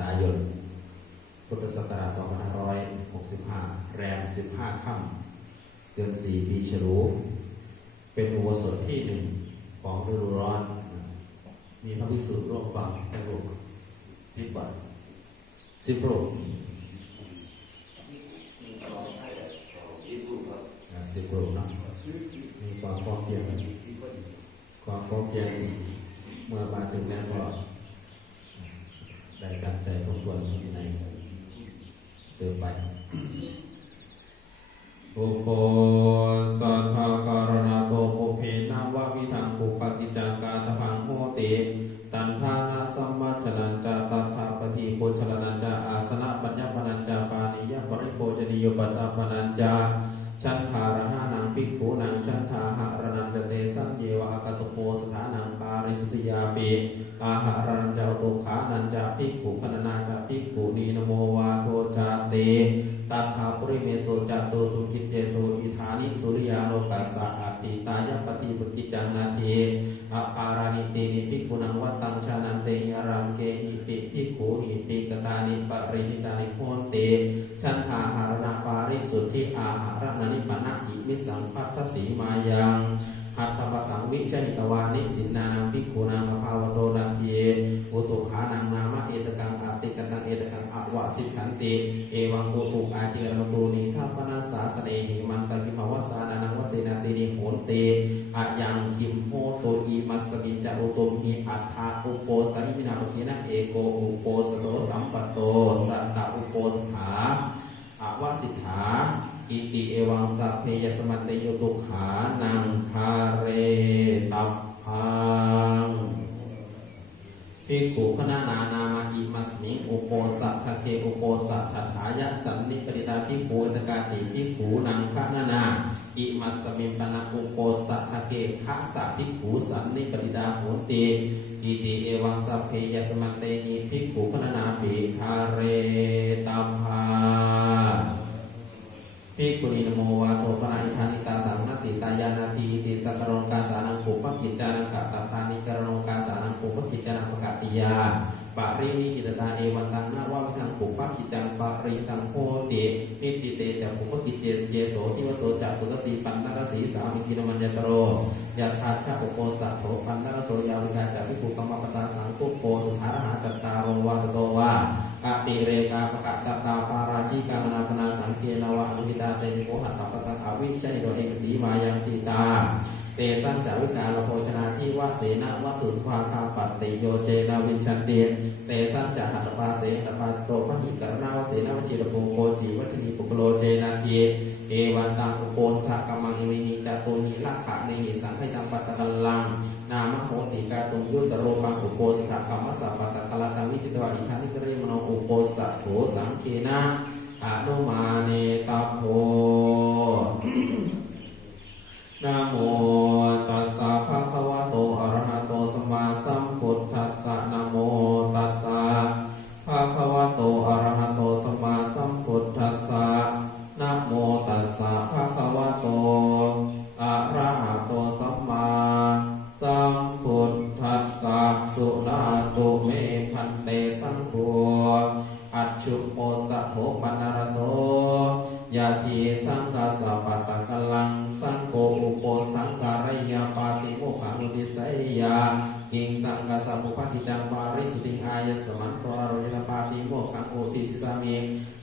ษายนพุทธศักราช2565แรม15 ค่ำเดือน4 ปีฉลูเป็นอุโบสถที่1ของฤดูร้อนมีพระภิกษุร่วมฟังในรูป10 วัด10 รูป10 รูปนะมีความพร้อมเพรียงเมื่อมาถึงแล้วก็ได้ตั้งใจทบทวนในเสือไปปุโพสัทธาการณาโตปุเพนาวะวิทังปุปกิจังกาตพังโหติตันทานาสัมมัชนันจาตัทธาปฏิโพชลนันจาอาสนะปัญญปนันจาปานิยปริโภชนิโยปัตตปนันจาชันธาระหานังภิกขุนังชันธาหะระนันจเตสัมเยวะอากาตโปสถานังปาริสุติยาปิอาหะระนันจาตุขานันจาภิกขุพนานาจาภิกขุนีนโมวาโทจาเตตัทธาปริเมโสจโตสุกิจเจโสอิธานิสุริยาโลกัสสะอติตายปฏิปกิจังนาเทอะปารานิเตนิภิกขุนังวัตตังชานันเตยารัมเกหิติภิกขุหิติกตานิปรินิตานิโหติชันธาหารณปาริสุทธิอาหารณนิปนะอิมิสังภัตถสีมายังหัตถปสังวิชหิตวานิสินานังภิกขุนังอภาวโตนันเทอุตุขานังนามะเอตกังอาติกังเอตกังอวสิขันติเอวังอุตุอาเจรมตูนิทัปนัสสาสเนหิมันตกิภวสานานังวเสนาตินิโหนเตอะยังคิมโหโตอิมัสมิจอุตุมิอัฏฐาอุโปสันมินาปกินะเอโกอุโปสโตสัมปัตโตสัตตะอุโปสถาอวสิทธาอิติเอวังสัพเพยสมัตเตโยตุขานังคาเรตัพพังภิกขุคณนานามาอิมัสมิงอุโปสัทธเคอุโปสัทธัฏฐายะสันนิปติตาภิกขุตกาติภิกขุนังคณนาอิมัสมิงปนะอุโปสัทธเคขัสสะภิกขุสันนิปติตาโหติอิติเอวังสัพเพยสมัตเตหิภิกขุคณนาภิกขาเรตัพพังภิกขุนีนโมวาโทปนาอิธานิตาสังนติตายานาทีติสัตโรกาสานังปุปกิจจานังกัตตานิกรโรกาสานังปุปกิจจานังปกติยาปารินิกิตตาเอวันตังนะวะวิทังปุปกิจจังปาริทังโหตินิติเตจะปุปกิจเจสเยโสทิวโสจะปุตสีปันนรสีสามิกินมัญญตโรยะธาชะอุโปสัตโถปันนรโสยาวิกาจะภิกขุกัมมปตาสังคุโปสุธารหาจัตตาโรวาตโตวาอติเรกาปะกะตตาปาราชิกานาปนาสังเกนวะอนุหิตาเตนิโกหัตถปสังอวิชชิโรเอกสีมายังติตาเตสังจาวิกาลโภชนาที่วะเสนาวัตถุสุภาคาปัตติโยเจนาวิชันเตเตสังจาหัตถปาเสหัตถปาสโตภหิกรณาวเสนาวชิรภูโกจีวัชนีปุกโลเจนาทีเอวันตังอุโปสถกัมมังอิมินิจตุนิลักขะเนหิสังขยังปัตตะกัลลังนามโหติกาตุยุตโรปังอุโปสถกัมมัสสะปัตตะกัลลังวิจิตวะอิทันิกริมโนอุโปสถโถสังเคนะอนุมาเนตัพโพนะโมตัสสะภะคะวะโตอะระหะโตสัมมาสัมพุทธัสสะนะโมตัสสะภะคะวะโตอะระหะโตสัมมาสัมพุทธัสสะนะโมตัสสะภะคะวะโตอะระหะโตสัมมาสัมพุทธัสสะสุราตุเมพันเตสังโฆอัจฉุโปสะโถปันนรโสยะทีสังฆาสะปัตตะกัลลังสังโฆอุโปสังการยาปาติโมขังอุติสัยยากิงสังฆาสะปุปกิจังปาริสุติอายะสมันโตอโรยตปาติโมขังอุติสิสามิ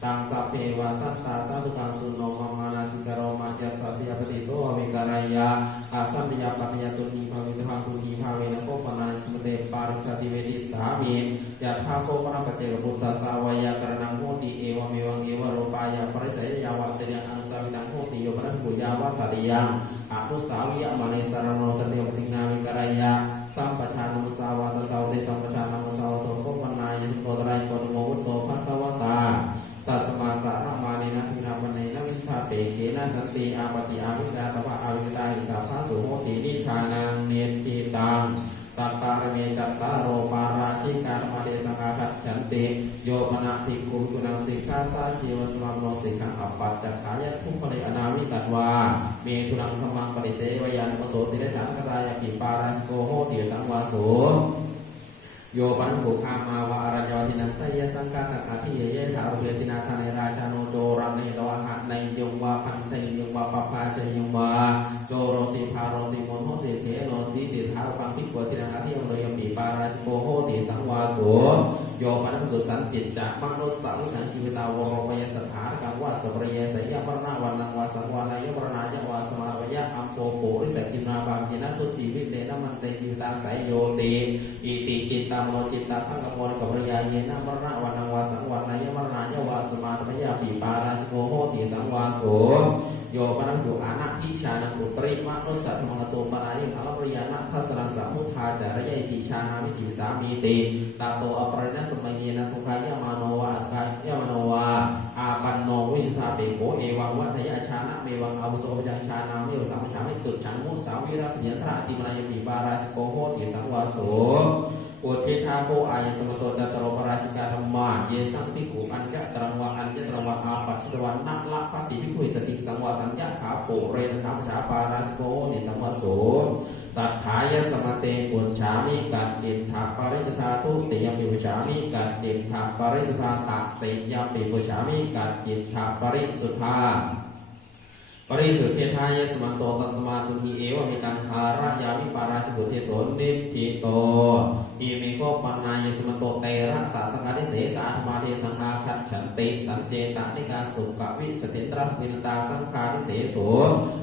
ตังสัพเพวะสัตตาสัตุกังสุโนมะมานาสิกโรมายัสสะสิยปฏิโสวิการยาอาสัมปยาปัญญาตุนิภาวิภาคุนิภาเวนะโกปนาสมเตปาริสัติเวทิสามิยะถาโกปนะปัจเจกพุทธสาวายะกรณังโหติเอวะเมวังเอวะโรปายะปริสัยยาวะเตยังอนุสาวิตังโหติโยปนะปุญญาวะตติยังอนุสาวิยะมณีสารโนสติปตินาวิการยาสัมปชานุสาวะตสาวเตสัมปชานุสาวะโตโกปนายสุโตตรายโกนโมวุตโตภะคะวะตาตัสมาสะระมาเนนะทินาปเนนะวิชาเปเขนะสันติอาปติอาวิกาตภะอาวิตาหิสาภาสุโหตินิทานังเนติตังตัตตารเมจัตตารโรปาราชิกาธรรมเดสังฆาคัจฉันติโยมนะภิกขุกุณังสิกขาสาชีวสมัมโนสิกขังอัปปัจจขายะทุกขเลยอนาวิตัดวาเมตุนังธรรมังปฏิเสวยานปโสติเดสังกตายะกิปาราชิโกโหติสังวาโส โยปันบุคามาวาอารยตินันไตยสังกาตอาทิเยเยถาอุเบตินาธานราชาโนโจรังเนตวะหะในยงวาพันไตยงวาปปาเจยงวาโจโรสีพาโรสีมนโหสีเทโนสีติถาปังพิกวตินาทิยงเรยมีปาราชิโกโหติสังวาโสโยปันบุสันจิตจากมนุสสังขังชีวิตาวโรปยสถานกังวาสปริยสยปรณวันนังวาสังวานายปรณายะวาสมาวยะอัมโปโปริสกินาบางยินะตุจีวิเตนะมันเตชีวิตาสายโยติอิติจิตามโนจิตาสังกปรกับปริยาเยนะมรณะวันนังวาสังวานายมรณายาวาสมาธมยาปีปาราชโกโหติสังวาโสโยปนังดุอานะพิชานังอุตริมะนุสัตมังตุปนายิอัลปริยานะทัสลังสามุทาจารยะติชานามิติสามีติตาโตอปริณสมัยเยนะสุขายะมาโนวะกายะมโนวะอาปันโนวิสุทธาเปโกเอวังวัฏยะชานะเมวังอาวุโสจังชานามิวสัมชามิตุฉังมุสาวิรัตยันทราติมนายปีปาราชโกโหติสังวาโสอุทิธาโกอายสมโตตตรปราชิกาธรรมาเยสังภิกขุอัญญะตรังวะอัญญะตรังวะอาปัจฉิตวันนักละปฏิภิกขุสติสังวาสัญญาขาโปเรตถาปชาปาราชโกติสังวาโสตัทธายะสมเตปุญชามิกัดติถาปริสุทธาทุติยมปิปุญชามิกัดติถาปริสุทธาตัติยมปิปุญชามิกัดติถาปริสุทธาปริสุทธิทายะสมันโตตัสมาตุหิเอวะเมตังคาระยาวิปาราชบุเทโสนิทิโตอิเมโกปันนายะสมันโตเตระสะสังฆาทิเสสาธมาเทสังฆาคัจฉันติสัญเจตานิกาสุกวิสติตระวินตาสังฆาทิเสโส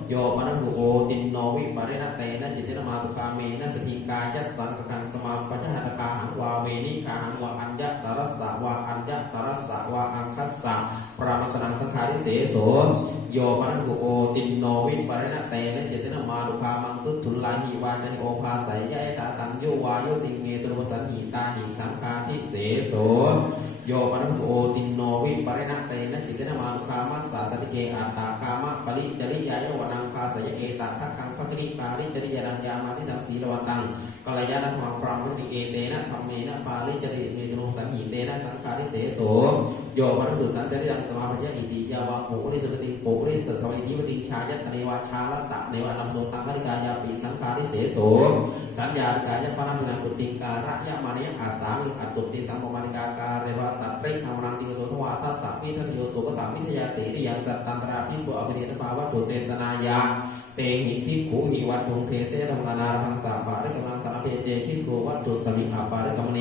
โยปนังบุโอตินโนวิปริณเตนะจิตตินมาตุกาเมนะสติกายัสสังสกังสมาปัจจหัตกาหังวาเวนิกาหังวาอัญญะตรัสสะวาอัญญะตรัสสะวาอังคัสสะปรามัสนังสังฆาทิเสโสโยปนังบุโอตินโนวิปริณเตนะจิตตินมาตุกามังตุทุลลาหิวานันโอภาสัยยะตาตังโยวาโยติเมตุรสันหิตาหิสังฆาทิเสโสโยปนังบุโอตินโนวิปริณเตนะจิตตินมาตุกามัสสะสติเกอัตตากามะปริจริยายวนังภาสัยเอตัทักขังภคิริปาริจริยานังยามาทิสังสีลวันตังกัลยาณธรรมปรามติเอเตนะธรรมเมนะปาริจริเมตุสันหิเตนะสังฆาทิเสโสโยปนังบุสันจริยังสมาปัญญาอิติยาวะโภริสติโภริสสวัยติวติชายัตเนวะชาลัตตะเนวะนัมโสตังคริกายาปิสังฆาทิเสโสสัญญาริกายะปานังกุติการะยะมานิยอาสามิอัตตุติสัมปมานิกาการเรวะตัตริธรรมรังติโสทวาทัสสะพิทันโยโสกตัมมิทยาติริยังสัตตันตระพิโกอภิเนตภาวะตุเตสนายาเตหิภิกขุหิวัตถุเทเสรังกานารังสาปะริกมังสารเพเจภิกขุวัตถุสมิอาปาริกมเน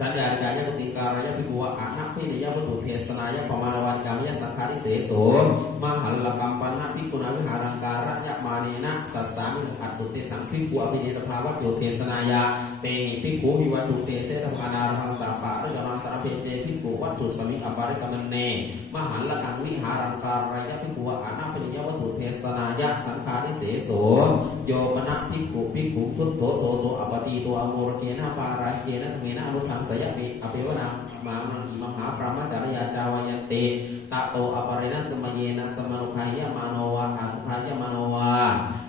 สัญญาริกายะกุติการะยะภิกขุวะอะนะพินิยวัตถุเทศนายะปมาณวานิกามยะสังฆาทิเสโสมหัลลกัมปันนะภิกขุนาวิหารังการะยะมาเนนะสัสสามิอัตตุเตสังภิกขุอภิเนตภาวะตุเทศนายาเตหิภิกขุหิวัตถุเทเสรังกานารังสาปะริกมังสารเพเจภิกขุวัตถุสมิอาปาริกมเนมหัลลกังวิหารังการะยะภิกขุวะอะนะพินิยวัตถุเทศนายะสังฆาทิเสโสโยปนะภิกขุทุตโตโตโสอปติตัวอโมรเกนะปาราชเกนะเมนะอนุทังสยปิอภิวนามามังอิมหาพระมจารยาจาวายันติตะโตอปริณสมัยเยนะสมนุขายะมโนวะอาทุขายะมโนวะ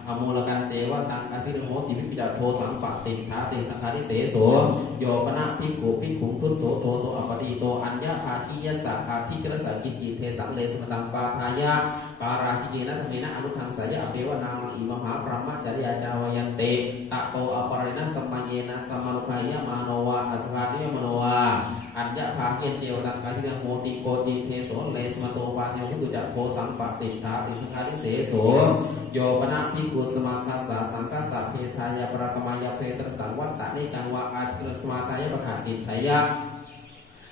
อมูลกันเจวะตังอธิโมติวิปิดาโทสังปะติถาติสังฆาทิเสโสโยปนะภิกขุทุตโตโตโสอปติโตอัญญภาคียสักขาทิกรสกิจิเทสังเลสมตังปาทายะการาชิเกนะเมนะอนุทังสยะอภิวนามังอิมหาพระมจารยาจาวายันติตะโตอปริณสมัยเยนะสมนุขายะมโนวะอสังฆาทิมโนวะอัญญภาคียเจวตังอธิโมติโกจิเทโสเลสมโตปาโยภิกขุจักโทสังปะติถาติสังฆาทิเสโสโยปนะภิกขุสมาคัสสะสังคัสสะเพทายะปรากมายะเพตรสังวัตตะนิกังวะอาทิรสมาทายะปะขาติทายะ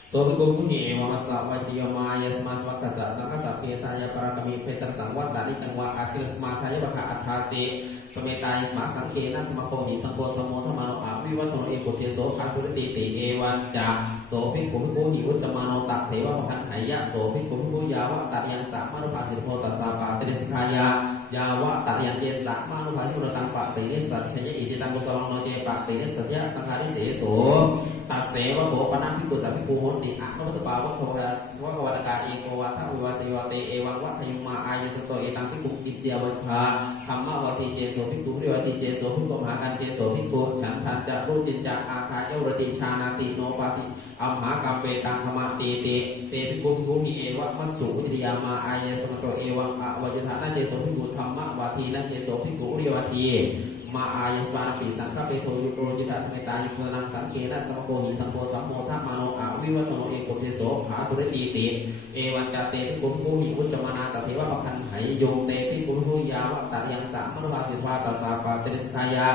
โสภิกขุมุนีเอวะมัสสะวัจโยมายะสมาสวัคคัสสะสังคัสสะเพทายะปรากมีเพตรสังวัตตะนิกังวะอาทิรสมาทายะปะขาอัฏฐาสิสเมตายสมาสังเกนะสมโคหิสังโฆสมโมทมาโนอวิวัตโนเอกุเทโสภาสุรติติเอวันจะโสภิกขุหิวุจมาโนตัเถวะพันไหยะโสภิกขุยาวะตัยังสัมมานุภาสิโพตัสสะปาเตสิกายายาวะตัยังเจสัมมานุภาสิโพตังปะตินิสัจฉยะอิติตังกุศลโนเจปะตินิสัจยะสังฆาทิเสโสตัสเสวะโภปนะภิกขุสัพภิกขุโหติอะนุตปาวะโภระวะกวตกาเอโกวะทะวิวัติวะเตเอวังวัฏยุมาอายสโตเอตังภิกขุกิจเจวัฏฐาธัมมวติเจโสภิกขุวิวัติเจโสภิกขุมหากันเจโสภิกขุฉันทันจะรูจินจะอาคาเอวรติชานาติโนปาติอัมหากัมเปตังธรรมติเตเตภิกขุหิเอวะมัสสุวิริยามาอายสมโตเอวังอวัจฐานะเจโสภิกขุธัมมวตินะเจโสภิกขุวิวัติโ มาอายสวานาปิสังฆเปโทยุโกจิตาสมิตายิสนังสังเกนะสัมโพหิสัมโพสัมโมทัพมาโนอาวิวัตโนเอโกเทโสภาสุรตีติเอวันจเตพิกุภูหิอุจจมานาตเทวะปะคันไหโยเตพิกุภูยาวะตัดยังสามมนุภาสิทวาตัสสะปะเตริสทายา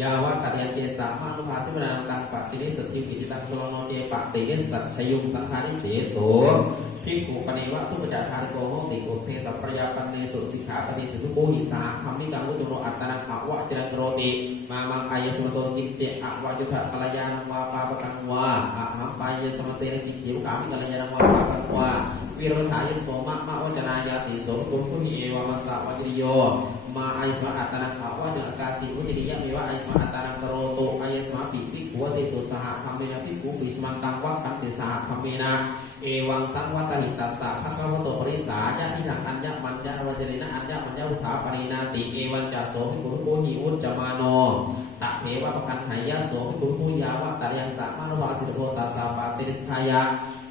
ยาวะตัดยังเจสามมนุภาสิมนาตังปะตินิสติกิติตังโลโนเจปะตินิสัจชยุงสังฆานิเสโสภิกขุปณิวะทุปจาคาริโกโหติโกเทสัพปรยาปันเนสุสิกขาปฏิสุทุโกหิสาธรรมิกังวุจโนอัตตนังอวะจิรังโรติมามังอายสมโตกิจเจอวะยุทธกัลยานังวาปาปกังวาอะหัมปายสมเตนะกิจเจวามิกัลยานังวาปาปกังวาวิโรธายสโตมะมะวจนายาติโสกุลคุหิเอวามัสสะวะจิริโยมาอายสมะอัตตนังอวะจังอากาสีอุติริยะเมวะอายสมะอัตตนังกโรโตอายสมะปิภิกขุเตตุสหะคัมเมนะภิกขุปิสมันตังวะคันติสหะคัมเมนะเอวังสังวัตหิตัสสะภะคะวะโตปริสายะนิหังอัญญะมัญญะวัจรินะอัญญะมัญญะอุทาปรินาติเอวังจัสโสภิกขุโกหิอุจจมาโนตะเทวะปะคันไหยะโสภิกขุภูยาวะตะยังสะมะนุภาสิทโธตัสสะปะเตริสทายา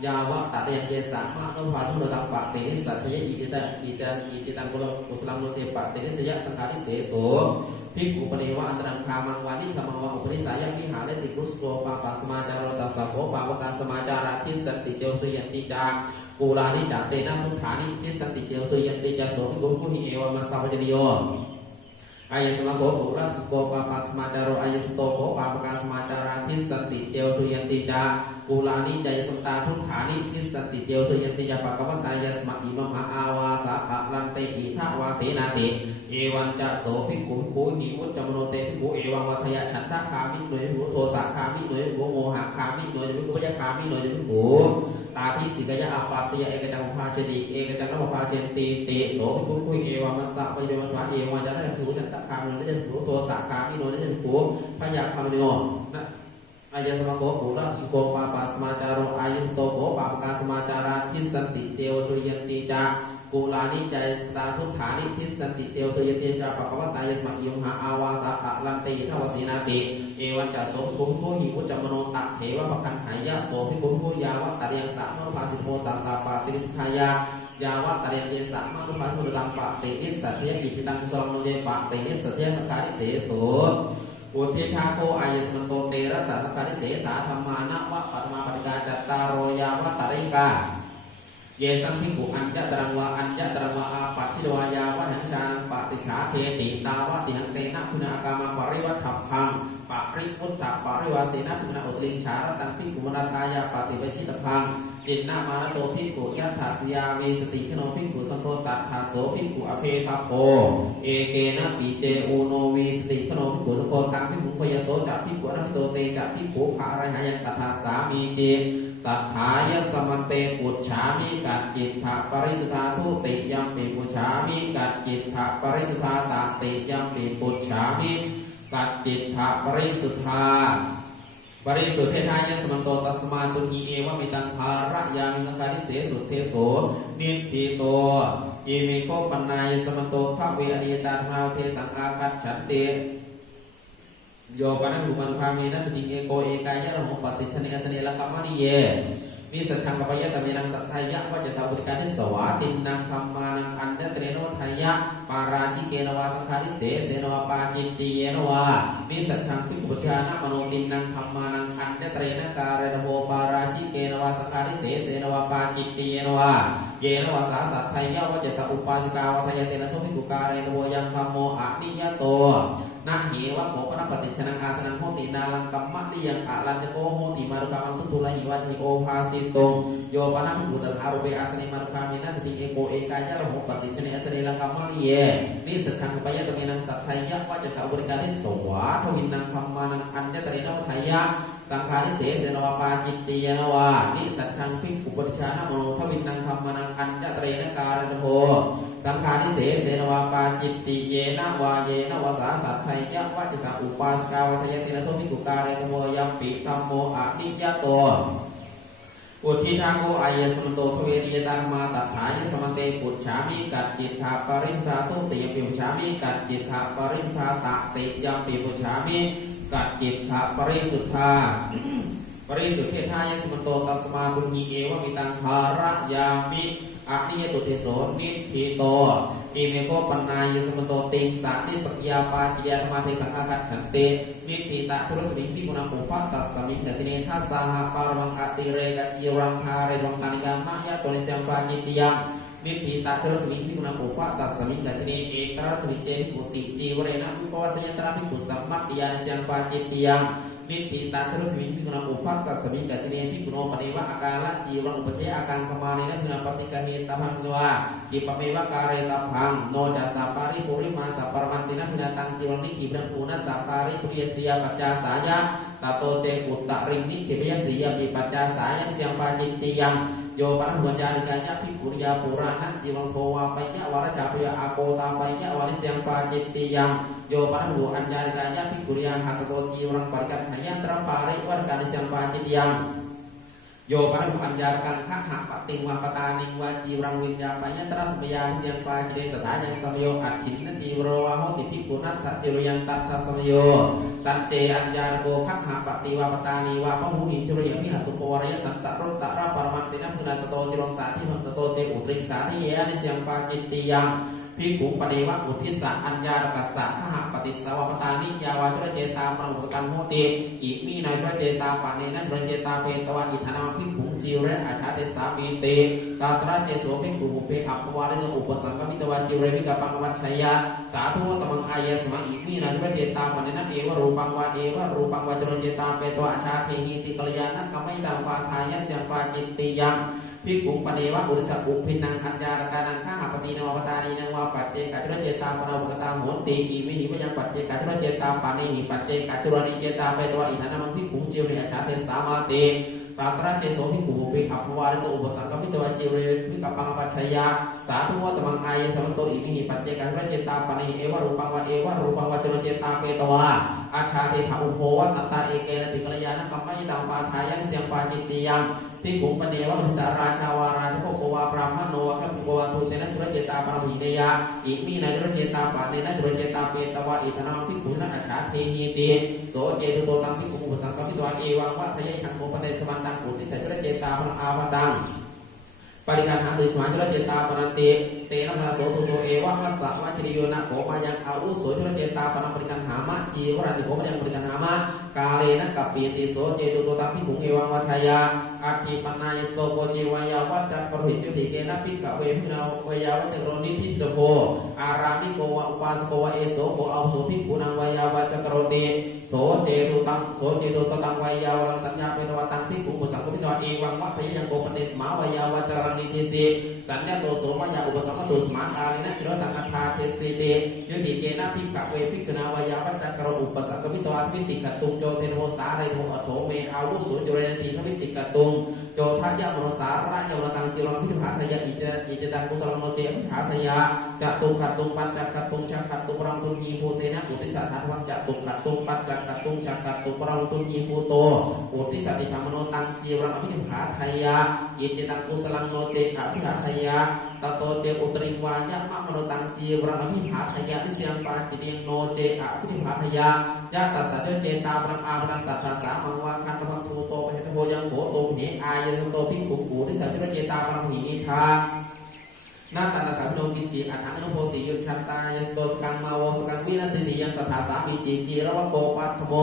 ยาวะตะยังเจสะมะนุภาสุโนตังปะเตริสัจฉยะอิติตังกุศลังโนเตปะเตริสยะสังฆาริเสโสภิกขุปเนวะอันตรังคามังวานิขมังวะอุปนิสัยวิหารติกุสโกปะปัสมาจารโรตัสสะโภปะวะกาสมาจาระทิสันติเจวสุยันติจากูลานิจาเตนะทุกขานิทิสันติเจวสุยันติจาโสภิกขุภูหิเอวะมัสสะวะจริโยอายสมะโกปุระสุโกปะปัสมาจารโรอายสโตโภปะวะกาสมาจาระทิสันติเจวสุยันติจากูลานิจายสตาทุกขานิทิสันติเจวสุยันติจาปะกวตายสมะอิมะอาวาสะอะลันเตอิทาวาเสนาติเอวันจะโสภิกขุภูหิอุจจมโนเตภิกขุเอวังวัทยะฉันทะคามิหน่วยภิกขุโทสะคามิหน่วยภิกขุโมหะคามิหน่วยภิกขุพยะคามิหน่วยภิกขุตาทิสิกยะอาปาติยะเอกจังภาเชติเอกจังนภาเชติติโสภิกขุภูหิเอวังมัสสะปะโยมัสสะเอวังจะได้ภิกขุฉันทะคามิหน่วยได้ภิกขุโทสะคามิหน่วยได้ภิกขุพยะคามิหน่วยนะอายสมะโกปุระสุโกปะปัสมาจารโรอายสโตโภปะวะกาสมาจาระทิสันติเจวสุยันติจากูลานิจายสตาทุกขานิทิสันติเตวโสยเตจาปะกวตายสมะอิมหาอาวาสะอะลันเตทวสีนาติเอวันจัสโสภิกขุภูหิอุจจมโนตัเถวะปะคันไหยะโสภิกขุภูยาวะตะเรียงสะมะนุภาสิโธตัสสะปะติริสทายายาวะตะเรียงเยสะมะนุภาสิโธตังปะเตอิสสัจฉยะกิจิตังกุศลังโนเจปะเตอิสสัจฉยะสังฆาริเสโสอุทิทาโกอายสมันโตเตระสะสังฆาริเสสาธรรมานะวะปัตมาปฏิกาจัตตารโรยาวะตะริกาเยสังภิกขุอัญญตรังวะอัญญตรังวะอาปัสสิโดวายาวะหังชานังปฏิขาเทติตาวะติหังเตนะพุนะอากามังปริวัฏถัพพังปริพุทธะปริวาสีนะพุนะอุตลิงชาระตังภิกขุมนัตตายาปฏิเวชิตพังจินนามานะโตภิกขุยัตถาสยาเวสติขโนภิกขุสัมโพตัตถาโสภิกขุอเพทัพโพเอเกนะปีเจโอโนวีสติขโนภิกขุสัมโพตังภิกขุพยโสจักภิกขุอนัพิโตเตจักภิกขุภารหายันตัทธาสามีเจตัทธายสมันเตปุจฉามิกัจจิตถะปริสุทธาทุติยัมปิปุจฉามิกัจจิตถะปริสุทธาตติยัมปิปุจฉามิกัจจิตถะปริสุทธาปริสุทธิทายสมันโตตัสมาตุนีเอวะมิตังภาระยามิสังฆาริเสสุเทโสนิทิโตอิมิโกปนายสมันโตภเวอนิยตาธรรมเทสังอาคัจฉันเตโยปนังบุมันภามีนัสติเอโกเอกายะระหงปฏิชเนอสเนลกัมมณีเยมีสัจฉังกัปยะกัมเมนังสัทธายะวัจจะสาวริการนิสวาตินังธรรมานังอันเดเตเรโนทายะปาราชิเกนวาสังฆาริเสเสนวาปาจิตติเยนวามีสัจฉังภิกขุปชานะมโนตินังธรรมานังอันเดเตเรนการะโภปาราชิเกนวาสังฆาริเสเสนวาปาจิตติเยนวาเยนวาสาสัทธายะวัจจะสาอุปาสิกาวะทายะเตนะโสภิกขุการะโภยังธัมโมอะนิยโตนะเหวะโขปนปฏิชนังอาสนังโหตินาลังกัมมะลิยังอะลันโกโหติมารุกังตุตุลาหิวัติโอภาสิตงโยปนะภิกขุตัทธารุเปอาสนิมารุคามินะสติเอโกเอกายะระหงปฏิชเนอสเนลังกัมมะลิเยนิสัจฉังกัปยะกัมเมนังสัทธายะวัจจะสาวริการนิสวาทวินนังธัมมานังอัญญตรินะวัฏยะสังฆาริเสเสนวาปาจิตติยนวานิสัจฉังภิกขุปฏิชานะมโนทวินนังธัมมานังอัญญตรินะการะโภสังฆาริเสเสนวาปาจิตติเยนะวาเยนะวาสาสัทธายะวัจจะสาอุปาสกาวะทายะเตนะโสภิกขุการะโภยัมปิธัมโมอะนิยโตอุทิทาโกอายสมันโตทเวริยตารมาตัทธายสมันเตปุจฉามิกัจจิตถะปริสุทธาทุติยมปิปุจฉามิกัจจิตถะปริสุทธาตติยัมปิปุจฉามิกัจจิตถะปริสุทธาปริสุทธิทายสมันโตตัสมาตุนีเอวะมิตังภาระยามิ อะนิยตุเทโสนิทิโตอิเมโกปัญญายสมโตติงสาติสักยาปาจิยาธรรมเทสังฆคัตฉันเตนิทิตะทุรสมิงพิกุณาปุปัตตัสสมิงกติเนทัสสาหะปารมังอติเรกจิรังหาเรวังตานิกามายะโตนิสังปาจิตยังนิทิตะทุรสมิงพิกุณาปุปัตตัสสมิงกติเนเอกราตุริเจปุติจีวเรนะวิปวสยันตระภิกขุสัมมัตติยานิสังปาจิตยังนิติตาชรุสมิงพิกุณาอุปัตตัสมิงกติเนพิกุโนปเนวะอาการละจีวังอุปเชยอาการขมาเนนะพิกุณาปฏิกาหิตาพังวะกิปเมวะการเตพังโนจัสสะปาริปุริมาสัพปรมันตินะพิกุณาตังจีวังนิขีบรังปูนัสสัพปาริปุริยสริยปัจจาสายะตาโตเจอุตตริงนิขีบยสริยปิปัจจาสายังเสียงปาจิตติยังโยปนังบุญญาณิกายะพิปุริยาปุรานะจีวังโทวาไปยะวรชาปยะอาโกตาไปยะวริเสียงปาจิตติยังโยปนังบุญญาณิกายะพิปุริยาหัตโตจีวังปริกันหายันตระปาริวัฏการเสียงปาจิตติยังโยปนังบุญญากังขะหะปติงวะปตานิงวะจีวังวิญญาไปยันตระสมยาเสียงปาจิตติตถายังสมโยอัจฉินจีวโรวะโหติภิกขุนัตถจิรยังตัตถสมโยตันเจอัญญาโกขะหะปติวะปตานิวะพหุหิจิรยังมิหัตุปวารยสันตรุตตะระปรมันตินะพุนาตโตจิรังสาธิมันตโตเจอุตริงสาธิเยนิเสียงปาจิตติยังภิกขุปเนวะอุทิสะอัญญากัสสะขหปฏิสาวปตานิยาวาจุรเจตาปรมุตังโหติอิมีนายจุรเจตาปาเนนะจุรเจตาเปตวะอิธนาภิกขุจิเรอาชาเตสามีเตตาตระเจโสภิกขุเปอัปปวาริโนอุปสังกมิตวะจิเรวิกปังวัชชัยยะสาธุตมังอายะสมะอิมีนายจุรเจตาปาเนนะเอวะรูปังวะจุรเจตาเปตวะอาชาเทหิติกัลยานะกัมมิตังปาทายัสยังปาจิตติยังภิกขุปเนวะอุริสะอุพินังอัญญาระกานังขหปตินวปตานีนังวะปัจเจกจุรเจตาปนาวกตาโหติอิมิหิมยังปัจเจกจุรเจตาปานิหิปัจเจกจุรนิเจตาเปตวะอิธานามังภิกขุจิเรอาชาเตสามาติตาตระเจโสภิกขุเปอัปปวาริโตอุปสังกมิตวะจิเรวิกปังปัจฉัยยะสาธุวะตมังอายะสัมโตอิมิหิปัจเจกจุรเจตาปานิหิเอวะรูปังวะจุรเจตาเปตวะอาชาเทถาอุโภวสัตตาเอเกนะติกัลยานะกัมมิตังปาทายันเสียงปาจิตติยังภิกขุปเนวะวิสาราชาวาราชโภโกวาปราหมโนวะขปุโกวาทุเตนะจุรเจตาปรหิเนยะอิมีนะจุรเจตาปาเนนะจุรเจตาเปตวะอิธนาภิกขุนะอาชาเทหิติโสเจตุโตตังภิกขุอุปสังกมิตวะเอวังวะทะยะทังโมปะเตสมันตังปุติสัจจุรเจตาปรอาวัตังปริการหาตุสมาจุรเจตาปนันติเตนะมะโสตุโตเอวะรัสสะวะจิริโยนะโขมายังอาวุโสจุรเจตาปนังปริการหามะจีวรันติโขมายังปริการหามะกาเลนะกัปปิติโสเจตุโตตังภิกขุเอวังวะทายาอาทิปนายโตโกจิวายาวัจจกรุหิจุติเกนะภิกขเวภิกขวายาวัจจโรนิทิสโภอารามิโกวะอุปาสโกวะเอโสโกเอาโสภิกขุนังวายาวัจจกโรติโสเจตุตังวายาวรังสัญญาเปตวะตังภิกขุมุสังฆภิกขเอวังวะพยยังโกปเนสมาวายาวัจจรังนิทิสิสัญญาโตโสมายาอุปสัมมโตสมากาเลนะจิโรตังอัฏฐาเทสิเตยุติเกนะภิกขเวภิกขนาวายาวัจจกโรอุปสังฆภิกขวะวิติกตุงโจเทโวสาเรโมอโถเมอาวุโสจุเรนติขวิติกตุงโจทายะมโนสาระยาวตังจิรังพิภาทยะอิจตังกุสลโนเจพิภาทยะจะตุขัดตุปัจจักขัดตุชักขัดตุปรังตุญีภูเตนะอุติสัทธาวังจะตุขัดตุปัจจักขัดตุชักขัดตุปรังตุญีภูโตอุติสัติธรรมโนตังจิรังพิภาทยะอิจตังกุสลังโนเจอภิภาทยะตโตเจอุตริวายะมะมโนตังจิรังพิภาทยะทิเสียงปาจิเตียงโนเจอภิภาทยะยะตัสสะเจตาปรังอาปรังตัสสะสามังวะคันตมังทูโตปะเหตโพยังโหโตเหอายะโตภิกขุกูทิสัจจุรเจตาปรังหินิทานาตานาสาพิโนกิจิอันอังนุโพติยุชันตายโตสกังมาวสกังวินาสิติยังตถาสามีจีระวะโกปัตถโม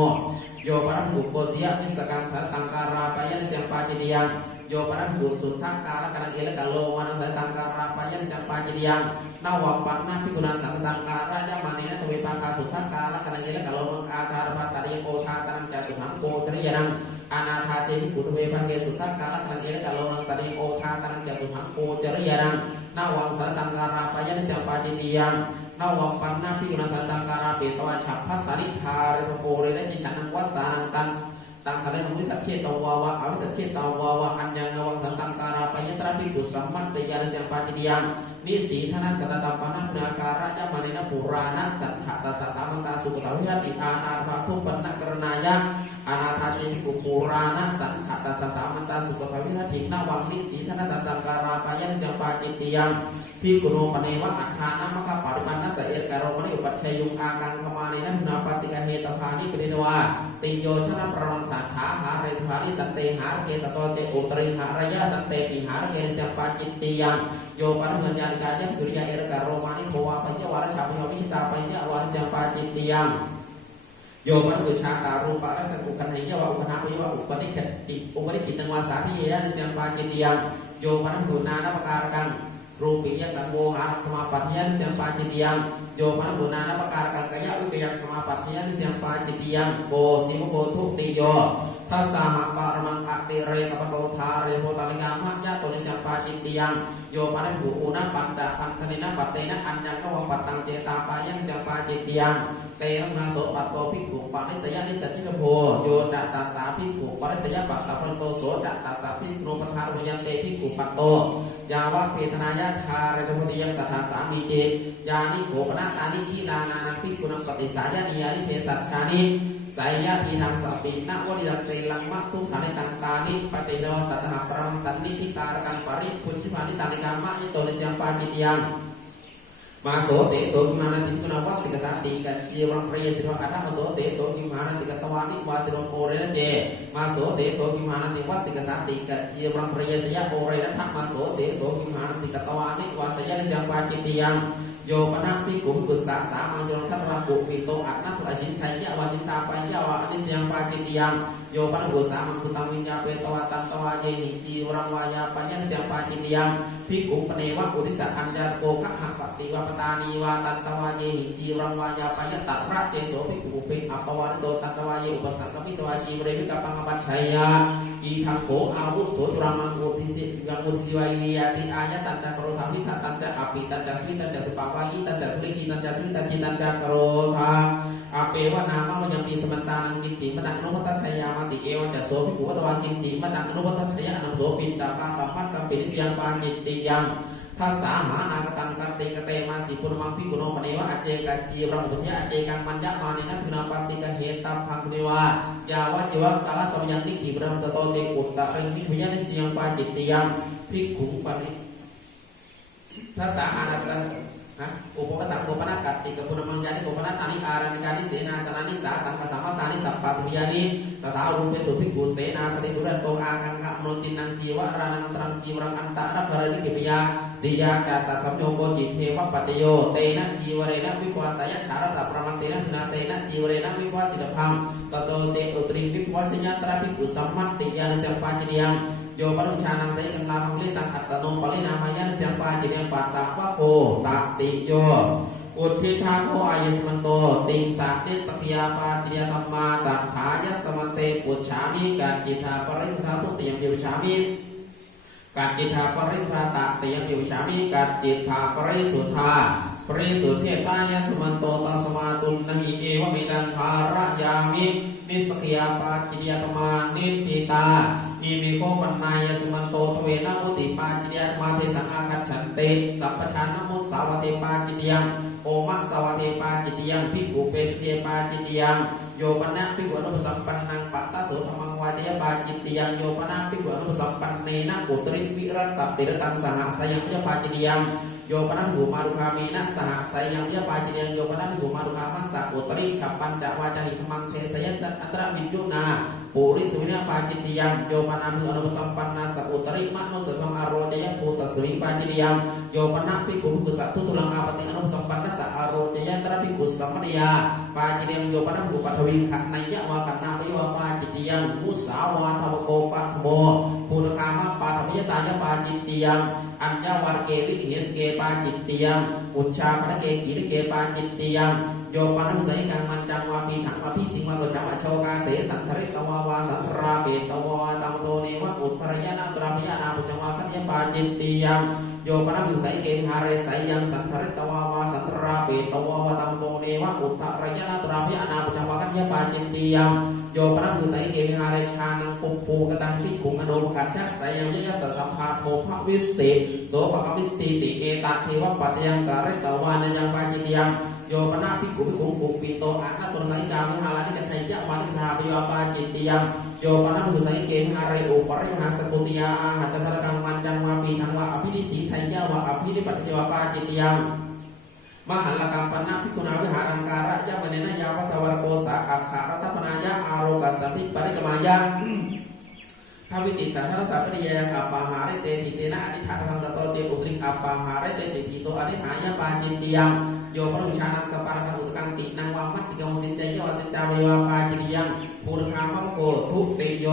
โยปนัมบุโกสิยะมิสกังสันตังการาปายันเสียงปาจิตยังโยปนัมบุสุทธังการะกังเอละกัลโลวานังสันตังการาปายันเสียงปาจิตยังนาวปันนาภิกุณาสันตังการะยะมานินะทวิปาคาสุทธังการะกังเอละกัลโลมังอาคารภาตริยโกชาตังจัตุหังโกจริยนังอนาถาเจภิกขุทเวปังเกสุทธังการะกังเอละกัลโลมังตริโกชาตังจัตุหังโกจริยนังนาวังสันตังการาปายันเสียงปาจิตยังนาวังปันนาภิกุณาสันตังการาเปตวะฉัพพสาริธาเรโกเรนะจิฉันนังวัสสานังตังสาริวิสัชเชตวาวะอวิสัชเชตวาวะอัญญานาวังสันตังการาปยันตระภิกขุสัมมัตติยานเสียงปาจิตยังนิสีธนะสัตตัมปนะพุนาการะยะมานินะปุรานะสัทธะตัสสะสามันตาสุขตาวิหติอานาภะทุปันนะกรณายะอนาถาเจภิกขุปุรานะสัทธะตัสสะสามันตาสุขตาวิหตินาวังนิสีธนะสัตตังการาปยันเสียงปาจิตยังภิกขุโนปเนวะอัฏฐานามะคะปาริปันนะสะเอตกะโรมะนิอุปัชฌยุงอากังขมานินะพุนาปฏิกะเฮตภานิปรินวาติโยชนะปรังสัทธาหาเรภานิสันเตหาเกตโตเจอุตริหาระยะสันเตปิหาเกนิสัมปาจิตติยัง โยปันเงินญาติกายะดุริยาเอรกะโรมานิโทวาปัญญวารชาพยวิชิตาปัญญวารเสียงปาจิตติยังโยมันบุชาตารูปะรักกุกันไหยวะอุปนาปยวะอุปนิกิตังวาสาธิเยนะเสียงปาจิตติยังโยมันบุนานาปการกังรูปิยสังโวหาสมาปัฏฐยะเสียงปาจิตติยังโยมันบุนานาปการกังกายะวิกยังสมาปัฏฐยะเสียงปาจิตติยังโกสิมโกทุติโยทัสสะหะปะระมังอะติเรกะปะโตทาเรโพตาลิกามะยะโตนิสัมปาจิตติยังโยปะนะบุอุนะปัญจพันธนินะปัตเตนะอัญญังกวะปัตตังเจตาปายังสัมปาจิตติยังเตนะนาโสปัตโตภิกขุปะนิสยะนิสัตถิโพโยตัสสะภิกขุปะนิสยะปัตตะปะโตโสตัสสะภิกขุปะทานยังเตภิกขุปัตโตยาวะเพทนายะทาเรโพติยังตถาสามีเจยานิโกปนะตานิขีลานานาภิกขุนังปฏิสายะนิยานิเพสัชชานิสายะพีทางสัพพินะวริยเตลังมะทุขานิตังตานิปฏิโนสัตถะปรมังสันนิทิตารกังปริพุทธิภานิตานิกามะยิโตนิสัมปาจิตยังมาโสเสโสกิมานันติกุณวัสสิกสันติกัจจีวังเปรียสิทวะอัฏฐมาโสเสโสกิมานันติกัตวานิวาสิโรโอเรนะเจมาโสเสโสกิมานันติวัสสิกสันติกัจจีวังเปรียสยะโอเรนะทัมมาโสเสโสกิมานันติกัตวานิวาสยะนิสัมปาจิตยังโยปนะภิกขุภิกขุสาสามังโยทัตวะกุปิโตอัตนะตุอชินไทยะวาจินตาปัญญาวะอนิสยังปาจิตยังโยปนะบุสามังสุตังวิญญาเปตวะตันตวะเยหิจีวรังวายาปัญญายังปาจิตยังภิกขุปเนวะกุติสัตอัญญาโกคะหะปฏิวะปตานีวะตันตวะเยหิจีวรังวายาปัญญาตัตระเจโสภิกขุเปอัปปวะโตตันตวะเยอุปสังกมิตวะจีเรวิกปังอปัญชัยยาอีทังโกอาวุโสตุรามังอุทิสิยังอุทิวายวิยาติอายะตันจะกโรธามิทัตันจะอภิตันจะสมิตันจะสุปาวายิตันจะสุริกีตันจะสุริตันจิตันจะกโรธาอาเปวะนามะมันยังมีสมันตานังกินจิมตังอนุพัตชัยยามันติเอวันจะโสภิกขุวัตวากินจิมตังอนุพัตชัยยานังโสปินตาปังตัมมัตตัมปินิสยังปาจิตติยังทัสสะหานากตังกัตติกเตมาสิปุณมังภิกขุโนปเนวะอเจกัจจีรังอุปเชอเจกังมัญญะมานินะพินาปันติกะเหตัมพังเนวายาวะจิวะกาลสมยังนิขิบรัมตโตเจอุตตะริงนิพยานิสยังปาจิตติยังภิกขุปนิทัสสะหานาตังอุปสังโกปนากัตติกปุณมังยานิโกปนาตานิอารานิกานิเสนาสนานิสาสังกสัมปตานิสัพพะตุยานิตถารูปเปสุภิกขุเสนาสนิสุรันโตอากังขะมนตินังจีวะรานังตรังจีวรังอันตะระภริกิปยาสิยากาตสัมโยโกจิตเทวปัจโยเตนะจีวเรนะวิภวสายะชาระตะประมันเตนะนาเตนะจีวเรนะวิภวสิทธังตโตเตอุตริวิภวสัญญาตระภิกขุสัมมัตติยานิสัมปาจิยังโยปนุชานังเสกังนามังลิตังอัตตโนปรินามายานิสัมปาจิยังปัตตะวะโคตติโยอุทิทาโคอายสมันโตติงสัตติสพยาปาติยธรรมาตัฏฐายสมันเตปุจฉามิกัจจิตาปริสุทธาทุติยมเยวิชามิกัจจิตาปริสุทธาตติยมเยวิชามิกัจจิตาปริสุทธาปริสุทธิตายสมันโตตัสมาตุนหิเอวะมิตังภารยามินิสกิยาปาจิยธรรมานิติตาอิมิโกปันนายสมันโตทเวนะมุติปาจิยธรรมาเทสังอาคัจฉันเตสัพพทานนมุสาวเทปาจิยังโอมัสสาวเทปาจิยังภิกขุเปสุเทปาจิยังโยปนะภิกขุอนุปสัมปันนังปัตตะโสธรรมังวาเทปาจิยังโยปนะภิกขุอนุปสัมปันเนนะอุตริวิรัตติรตังสหสยังยปาจิยังโยปนะภิกขุมารุคามีนะสหสยังยปาจิยังโยปนะภิกขุมารุคามัสสะอุตริฉัพปัญจวาจานิธรรมังเทสยันตัอัตระวิญญูนาปุริสุวินาปาจิตยังโยปนะภิกขุอนุปสัมปันนาสอุตริมโนสสังอารจยภูตสวิปาจิยังโยปนะภิกขุภิกขุสัตตุตุลังอาปติอนุปสัมปันนาสอารจยตระภิกขุสัมมณียาปาจิยังโยปนะภิกขุปัทวิขันนัยยะวะขันนาปยวะปาจิตยังมุสาวาทวโกปัตโมภูตคามะปาทมยตายะปาจิตยังอัญญาวรเกวิเหสเกปาจิตยังอุชฌาปะเกขีริเกปาจิตยังโยปนังไสกังมันจังวาปีถังวาพิสิงวากจังวะโชกาเสสันทริตวาวาสันทราเปตวาตังโตเนวะอุตรยะนาตราพยานาปุจังวาคัญญปาจิตติยังโยปนังไสเกมหาเรไสยังสันทริตวาวาสันทราเปตวาวาตังโตเนวะอุตรยะนาตราพยานาปุจังวาคัญญปาจิตติยังโยปนังไสเกมหาเรชานังปุปูกตังภิกขุอโนขันธ์ไสยังยะสัสสัมภาโภภวิสติโสภกวิสติติเอตเทวปัจจยังกะเรตวานยังปาจิตยังโยปนะภิกขุภิกขุกุปิโตอานะตุนไสกามิหาลานิกันไทยะวานิพาปโยปาจิตยังโยปนะภิกขุไสเกมหาเรอุปริมหาสกุติยาอาหัตถะกังมันจังวาปีทังวาอภินิสีไทยะวะอภินิปัตติวปาจิตยังมหันลกัมปนะภิกขุนาวิหารังการะยะมเนนะยาวัตวรโกสาอัคขะรัตปนายะอาโรกัสสันติปริกมายะ ภาวิติสังฆรสัพพะยังอัปปาหาริเตติเตนะอธิษฐานทางตโตเจอุตริอัปปาหาริเตติติโตอธิษฐานยปาจิตติยังโยปนุชานังสปาระอุตกังตินังวามัตติกวสินเจยวสินจาวิวาปาจิตยังภูรคามะโกทุเตโย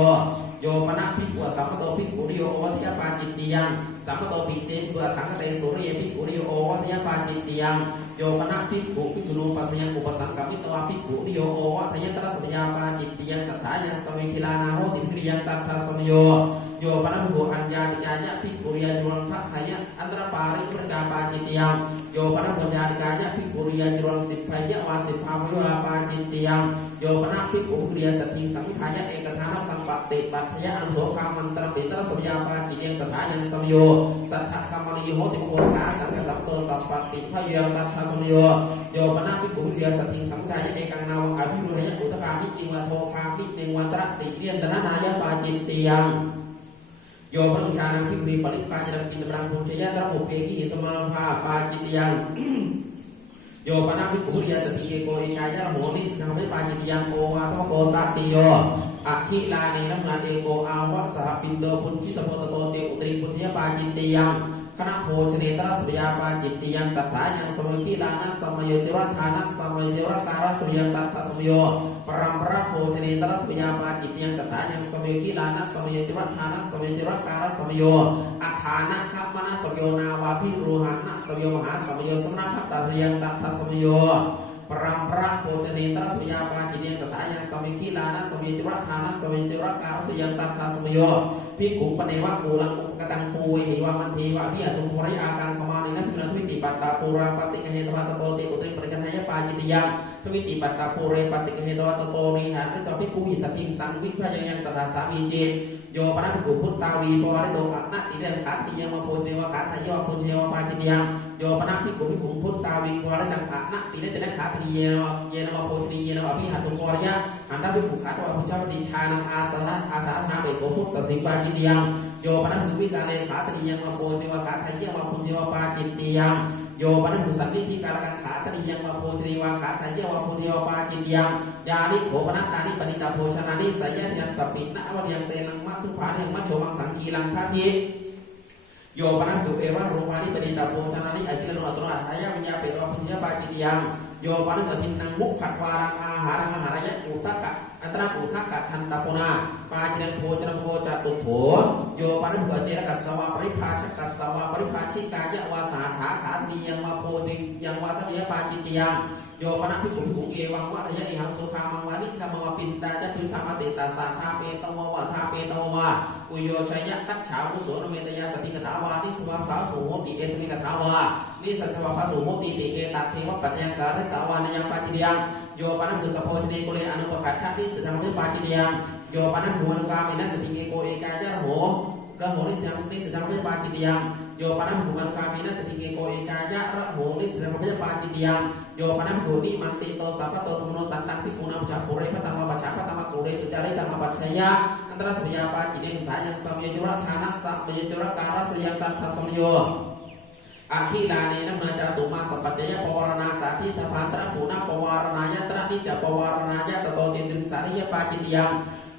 โยปนะภิกขุสัมปโตภิกขุริโยโอวัตยปาจิตติยังสัมปโตปิเจเปถังคเตสุริยภิกขุริโยโอวัตยปาจิตติยังโยปนะภิกขุภิกขุนูปัสยังอุปสังกัมมิตวาภิกขุริโยโอวัตยตระสัมยาปาจิตติยังตถายังสมิคิลานาโหติภิริยังตัทธสมโยโยปนะภิกขุอัญญาติกายะภิกขุริยจุลังภะขยะอันตรปาริปุรกาปาจิตติยังโยปนะปัญญาติกายะภิกขุริยจุลังสิบพยะวาสิบภาวะปาจิตติยังโยปนะภิกขุภิกขุริยสัตถิสังขายะเอกทานังกังปะติปัฏฐยะอันโสกามันตระปิตระสัมยาปาจิตยังตถายังสมโยสัทธกัมมณีโหติโกสาสังกสัพโตสัพปติพยยังตัทธสมโยโยปนะภิกขุภิกขุริยสัตถิสังขายะเอกังนาวังอภิรุณยะอุตกามิติวัโทคามิเนวัตระติเรียนตนะนายะปาจิตติยังโยปนุชานังภิกขุริปริปาจารกินบรังพุชยะตระโมเพกิสมานภาปาจิตยังโยปนะภิกขุริยสติเกโกเอกายะโหนิสิกขามิปาจิตยังโอวาทวโกตติโยอะขิลาเนนัมนาเอโกอาวัสสะปินโดพุชิตโพตโตเจอุตริปุญญปาจิตติยังคณะโภชเนตระสัมยาปาจิตติยังตัทธายังสมัยขิลานะสมัยเจวัฏฐานะสมัยเจวัฏการะสมัยตัทธสมโยปรัมปราโภชเนตระสัมยาปาจิตติยังตัทธายังสมัยขิลานะสมัยเจวัฏฐานะสมัยเจวัฏการะสมโยอัฏฐานะคัมมนะสมโยนาวาภิรูหานะสมโยมหาสมโยสมณพัตตายังตัทธสมโยปรัมปราโภชเนตระสัมยาปาจิตติยังตัทธายังสมัยขิลานะสมัยเจวัฏฐานะสมัยเจวัฏการะยังตัทธสมโยภิกขุปเนวะกูลังอุปกตังปูเหิวะมันเทวะพิยตุภริอากังขมานินะพิณทุวิติปัตตาปูราปฏิกเหตวะตโตติอุตริปริกันายะปาจิตติยังทุวิติปัตตาปูเรปฏิกเหตวะตโตนิหะติตภิกขุหิสติสังวิพยังยังตถาสามีเจโยปนะภิกขุพุทธาวีปวาริโตอะนะติเรขันติยังมะโพชเนวะขันทายะโพชเนวะปาจิตติยังโยปนะภิกขุพุทธาวีปวาริตังอะนะติเรตินะขันติเยนะมะโพชเนเยนะมะพิหัตุปวริยะอันตะภิกขุขันตวะพุทธติชานังอาสนะอาสาธาเบโกพุทธสิปาจิตติยังโยปนะภิกขุวิกาเลขาติยังมะโพชเนวะขันทายะมะโพชเนวะปาจิตติยังโยปนะภิกขุสันนิธิกาลกังขาติยังมะโพชเนวะขันทายะมะโพชเนวะปาจิตติยังยานิโขปนะตานิปณิตาโภชนานิสยะยังสัพพินะวะยังเตนังมัทุภายังมัชโชมังสังกีลังทัทิโยปนะภิกขุเอวะโรมานิปณิตาโภชนานิอจิลโนอัตโนอัตถายะวิญญาเปตวะพุญญปาจิตติยังโยปนะภิกขุทินังมุขขัดวารังอาหารังอาหารยะอุทกะอันตระอุทกะทันตะโพนาปาจินังโภชนะโภจตุโถโยปนะภิกขุเจรกัสสวะปริภาชกัสสวะปริภาชิกายะวาสาขาขาติยังมาโพธิยังวาทัยะปาจิตติยังโยปนะภิกขุภิกขุเอวังวะระยะอิหังสุขามังวานิฆามังวะปินดาจะพิสามติตัสสะทาเปตวะวะทาเปตวะวะอุโยชัยยะคัจฉาวุโสนเมตยาสติกถาวานิสวะภาสุโหติเอสมิกถาวานิสัทวะภาสุโหติติเอตัตเทวะปัจจยังการิตาวานยังปาจิตยังโยปนะภิกขุสโพชเนโกเลอนุปปัฏฐานิสสังเวปาจิตยังโยปนะภิกขุอนุกามินะสติเกโกเอกายะโหระโหนิสังเวปาจิตยังโยปนะภิกขุอนุกามินะสติเกโกเอกายะระโหนิสังเวปาจิตยังโยปนะภิกขุนิมันติโตสัพพโตสมโนสันตังภิกขุนาปัจฉาปุเรปตังปัจฉาปตังปุเรสุจาริตังปัจฉยะอันตรสัมยาปาจิตยังทายังสัมยจุระฐานะสัมยจุระการะสยังตัทธสมโยอาคีลาเนนัมนาจาตุมาสัพพัจจยปวารณาสาธิตพันตระปูนาปวารณายะตระนิจปวารณายะตโตติตริสานิยปาจิตยัง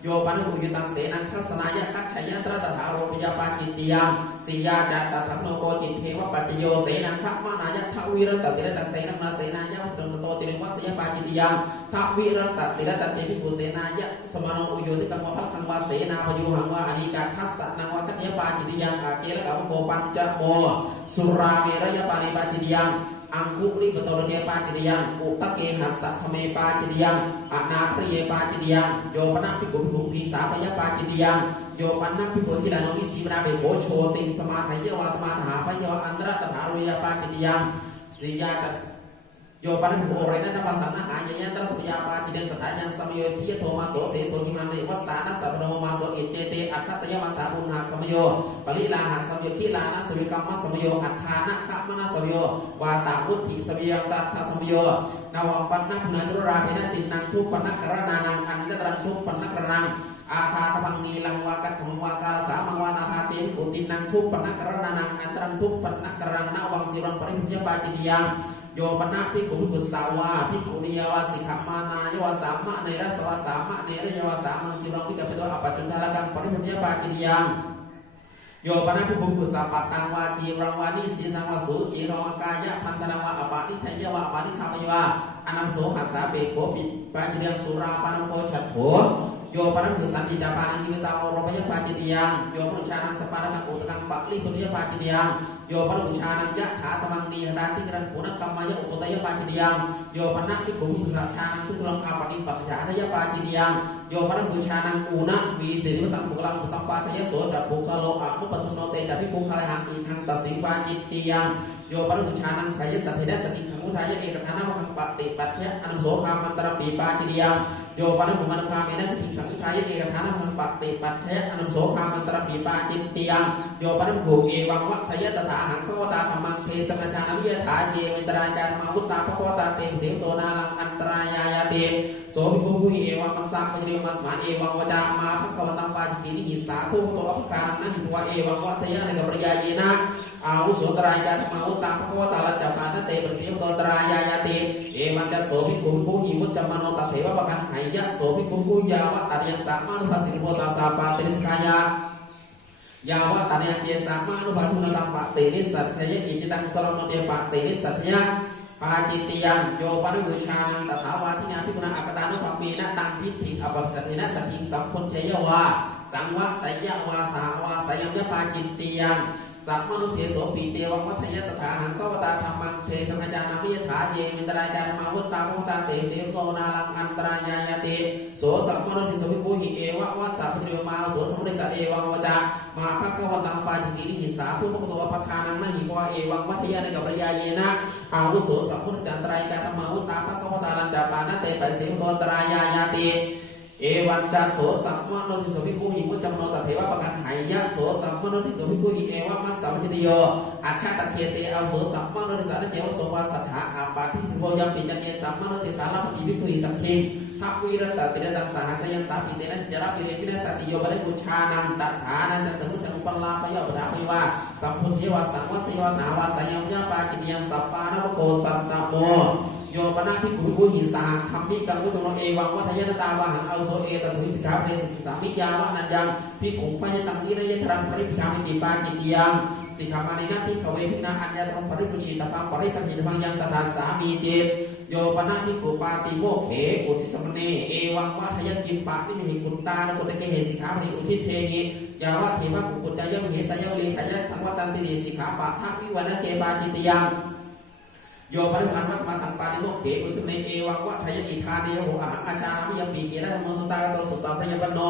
โยปนะภิกขุยุตังเสนังทัศนายะคัจฉยะตระตถาโรปยปาจิตยังสียาจัตตสัมโนโกจิตเทวปัจจโยเสนังทัมมานายะทวิรัตติระตังเตนัมนาเสนายะวัสดุตโตจิริวัสยปาจิตยังทวิรัตติระตังเตภิกขุเสนายะสมโนอุโยติกังวะพัลคังวะเสนาพยุหังวะอนิกาทัสสะนังวะคัจฉยปาจิตยังอาเกละกะโกปัญจโมสุราเมรยปานิปาจิตยังอังคุริปโตระเจปาจิตยังอุตเกหัสสะธเมปาจิตยังอนาทริเยปาจิตยังโยปนะภิกขุภิกขุปีสาพยปาจิตยังโยปนะภิกขุกิลาโนวิสีมนาเบโกโชติสมาทายะวาสมาถาพยวะอันตระตถาโรยปาจิตยังสียาจัสโยปนะภิกขุโอเรนะนภาสังหะยะตระสัมยาปาจิตยังตถายังสัมโยทิยโทมาโสเสโสหิมันเนวัสสานะสัพพะโนมาโสอิเจเตอัตถตยะมาสาบุญหาสัมโยปริลาหาสัมโยคิลานะสวิกัมมะสัมโยอัฏฐานะคัมมะนะสัมโยวาตาวุฒิสัมโยตัทธสัมโยนาวัมปันนะพุนาจุราภินะตินังทุปปนะกรณานังอันตรังทุปปนะกรณังอาทาตพังนีลังวากัตถังวากาลสามังวานาธาเจนอุตินังทุปปนะกรณานังอันตรังทุปปนะกรณังนาวังจิรังปริพุญญปาจิตยังโ โยปนะภิกขุภิกขุสาวาภิกขุนิยวาสิกขมานายาวาสามะเนรสวาสามะเนรยวาสามังจิรังภิกขุตัวอปัจจุนทาลกังปริพุทธิยปาจิยังโยปนะภิกขุภิกขุสาปัตตังวาจีรังวานิสีนังวาสุจีรังวากายะพันธนังวาอปานิทัยยวาอปานิธรรมยวาอนัมโสหัสสะเปโกปิปาจิยังสุราปานังโพชัดโผโยปนังกุสันติจาปานังยิวิตาวโรปยปาจิตยังโยปนุชานังสปานังอุตกังปักลิพุทธิยปาจิตยังโยปนุชานังยะถาตมังนีดาติกรังปุณกรรมยะอุปตยปาจิตยังโยปนังภิกขุภิกขุชานังทุกลังอาปนิปัจจานยปาจิตยังโยปนังกุชานังอุนะวีสิริวัตังปุกลังสัมปาทยโสจัปุกโลอะนุปัสสโนเตจัภิกขุคาลหังอีทังตัสสิปาจิตยังโยปนังกุชานังขยสัทธิดสติขังอุทายะเอกฐานะมังปฏิปัตถะอนัมโสคามันตระปีปาจิตยังโยปนังกุมันคาเมนะสติสังขายะเอกฐานะมังปฏิปัตถะอนัมโสคามันตระปีปาจิตยังโยปนังกุเอวังวะขยตถาหังพระวตาธรรมังเทสมัชานาวิยถาเยมิตรายการมาวุตตาพระวตาเตมสิงโตนาลังอันตรายายาเตโสภิกขุผู้เอวังมัสสะปัจจิมัสมาเอวังวจามาพระขวันตังปาจิกินิหิสาทุโตอัปการนันหิวะเอวังวะทยะในกับปริยาเยนะอาวุโสตรายการมาวุตตาพระวตาลัจจานาเตปสิงโตตรายายาเตเอวันจะโสภิกขุผู้หิมุจจมโนตเถวะปะกันหายะโสภิกขุผู้ยาวะตัดยังสัมมานุปัสสิโพตาสาปาติริสกายายาวะตัดยังเจสัมมานุปัสสุนตังปะเตนิสัจฉยะอิจิตังสลโนเตปะเตนิสัจฉยะปาจิตยังโยปนุบูชานังตถาวาทินาภิกขุณอักตานุภปีนะตังทิฏฐิอปัสสตินะสัตถิสัมพุทธยวาสังวะสัยยะวาสาวาสยมยะปาจิตยังสัมมนุเทโสปีเตวังวัฏยตถาหังพระวตาธรรมังเทสมัจจานามิยถาเยมิตรายการมาวุตตาพุตตาเตเสโกนาลังอันตรายายาเตโสสัมมนุทิโสภิกขุหิเอวะวัฏสัพพิโยมาโสสมุนิสะเอวังวจามาภะวันตังปาจิกินิหิสาทุพะโตวะภคานังนะหิวะเอวังวัฏยะในกับปริยาเยนะอาวุโสสัมมุนิสันตรายการมาวุตตาภะวตาลัญจาปานะเตปะเสโกตรายายาเตเอวันจาโสสัมมโนทิโสภิกขุหิมุจจมโนตเถวะปะกันหายะโสสัมมโนทิโสภิกขุหิเอวะมัสสะวิทโยอัจฉตะเกเตอโสสัมมโนทิสานะเจวะโสวาสัทธะอาปาทิสิโวยัมปิจันเนสัมมโนทิสาลาภติภิกขุหิสังคิงทัพวิรัตตติระตังสหัสยังสาปิเตนะจระปิเรปินะสติโยปะริบูชานังตัฐานังสัมมุสังอุปลาภยปะดาภยวาสัมพุทธยวาสังวะสยวาสาวาสยังยะปาจิตยังสัปปานวโกสัตตโมโยปนะภิกขุภิกขุหิสาธรรมิกังวุตโนเอวังวัฏยตตาวะหังเอาโสเอตัสมิสิกขาเปสิกิสามิยาวะนันยังภิกขุพยตังวิริยะธรรมปริปชามิติปาจิตยังสิกขามานินะภิกขเวภิกนาอัญญาธรรมปริปุชิตตังปริปัญญิทังยังตถาสามีเจโยปนะภิกขุปาติโมเขอุทิสมเนเอวังวัฏยกิมปะนิมิหิกุตตานะโกตเกเหสิกขาปริอุทิเทหิยาวะเทวะกุกุจจายะเหสยะเลขยะสังวัตันติสิกขาปะทะวิวันนะเกปาจิตยังโยปริพันธ์มาสังปาติโมเขอุสเนเอวังวะทยติธาเนโหอะหังอาชานามิยปีเกนะโมสุตากะโตสุตตะพระยปันโน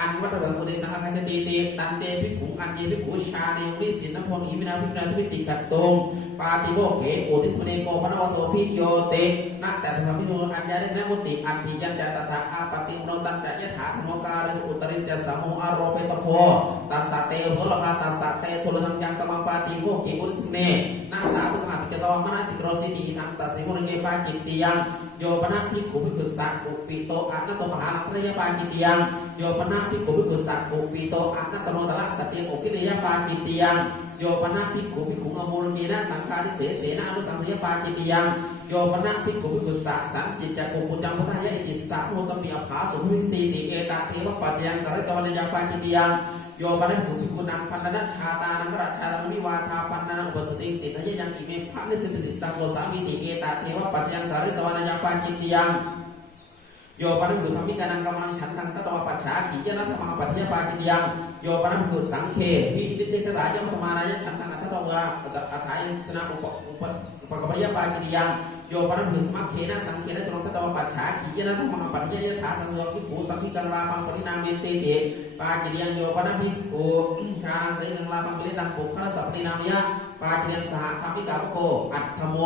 อันวัตถุปุเรสังฆัจติติตันเจภิกขุอันเยภิกขุชาเนวิสินพวงอิมินาภิกขุภิติกัตตงปาติโมเขโอทิสมเนโกปนวโตภิโยเตนะจัตถะภิโนอัญญาเนนะมุติอันติยัญจะตถาอาปติโนตัญจะยะถาธโมการุตริจะสมุอารโปตโพตัสสะเตโสลภาตัสสะเตทุลทังยังตมังปาติโมเขอุสเนนะสาธุอาภิกตวมนะสิกโรสิติทังตัสสิมุนเกปาจิตติยังโยปนะภิกขุภิกขุสักขุปิโตอะนะโตมหาลังพระยปาจิตติยังโยปนะภิกขุภิกขุสักขุปิโตอะนะตโนตละสติโอกิริยปาจิตติยังโยปนะภิกขุภิกขุอโมลกีนะสังฆาริเสเสนะอนุตังสยปาจิตติยังโยปนะภิกขุภิกขุสักสังจิตจักขุปุจจังพุทธายะอิติสักโมตมิอภาสุวิสติติเอตเทวปัจจยังกะระตวันยังปาจิตติยังโยปนะภิกขุภิกขุนังพันนะชาตานังกระชาตามิวาทาพันนะอุปสติติทะยังอิเมภะนิสิติตังโกสามิติเอตเทวปัจจยังกะระตวันยังปาจิตติยังโยปนะภิกขุธรรมิกานังกำลังฉันทังตตวปัจฉาขียนะธรรมังปัจจยปาจิตยังโยปนะภิกขุสังเควิอิติเจตรายะมัตตมานายะฉันทังอัตถะวะอัฏฐายสนะอุปกปริยปาจิตยังโยปนะภิกขุสมัคเคนะสังเคนะตรงตตวปัจฉาขียนะธรรมังปัจจยถาสังโยภิกขุสังฆิกังรามังปรินาเมเตเตปาจิตยังโยปนะภิกขุชานังเสกังรามังปิลิตังปุคละสัพปรินามยะปาจิตยังสหธรรมิกาภโกอัตถโม